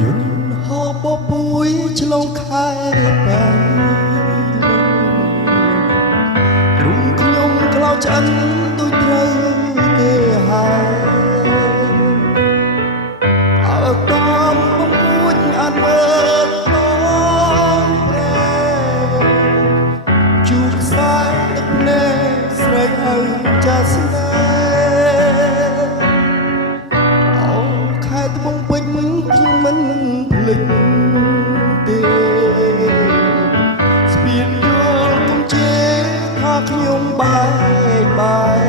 យន្តហោបពួយឆ្លងខែបែរុំខ្ញុំក្លោឆ្អិនដូចត្រូវគេហើយអើតាមបំពួចអត់មើលបងប្រែជួបខ្សែទឹកភ្នែកស្រីហើយចាស់ស្នេហ៍អូខែត្បូងពេញខ្ញុំមិនភ្លេចទេស្ពានយល់គុំជេរថាខ្ញុំបែកបាយ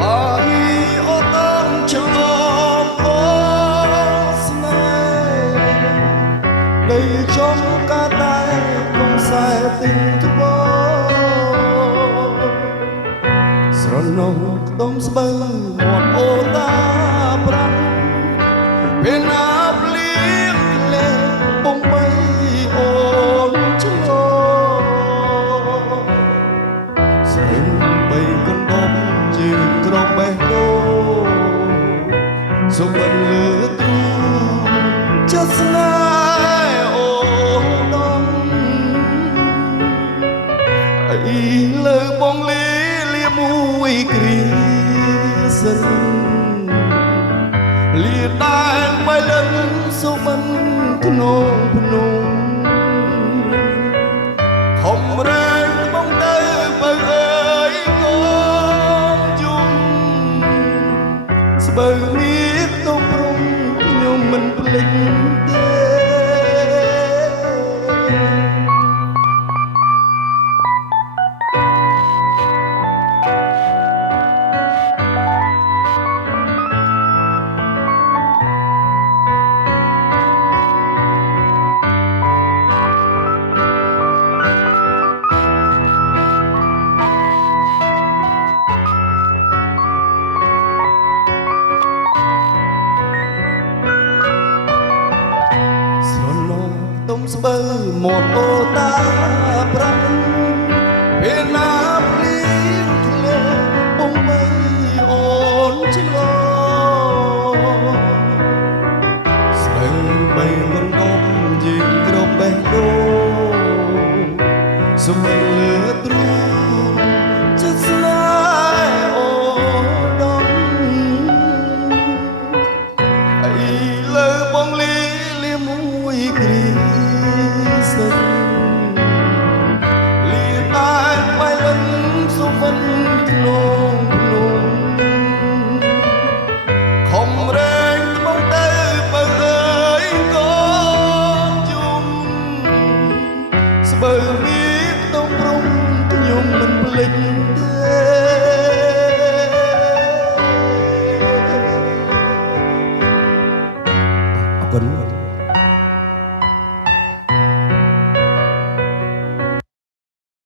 បាយអូតាមឆ្លងអូស្នេហ៍នៅចំកាតែគុំខ្សែទិញត្បូងស្រណោខ្ទមស្បូវមាត់អូតាប្រាំពេលណាភ្លៀងលេបំបីអូនឆ្លងស្រីបីកណ្ដប់ជើងក្របបេះដូងសុបិនលើទ្រូងចិត្តស្នេហ៍អូនដំអីលើបងលាមួយគ្រាសិនលាតែបៃលិនសុបិនក្នុងភ្នំខំរែងបងទៅបើអើយកូនយំស្បូវនេះទៅព្រមខ្ញុំមិនភ្លេចទេទុំស្បូវមាត់អូតាប្រាំពេលណាភ្លៀងធ្លាបំបីអូនឆ្លងស្រីបីកណ្ដប់យើងក្របបេះដូងសុំលើទ្រូងចិត្តស្នេហ៍អូនដំអីលើបងលាមួយគ្រាលៀតែបៃលិនសុបិនក្នុងភ្នំខំរែងត្បូងទៅបើអើយកូនយំស្បូវនេះទៅព្រមខ្ញុំមិនភ្លេចទេអរគុណ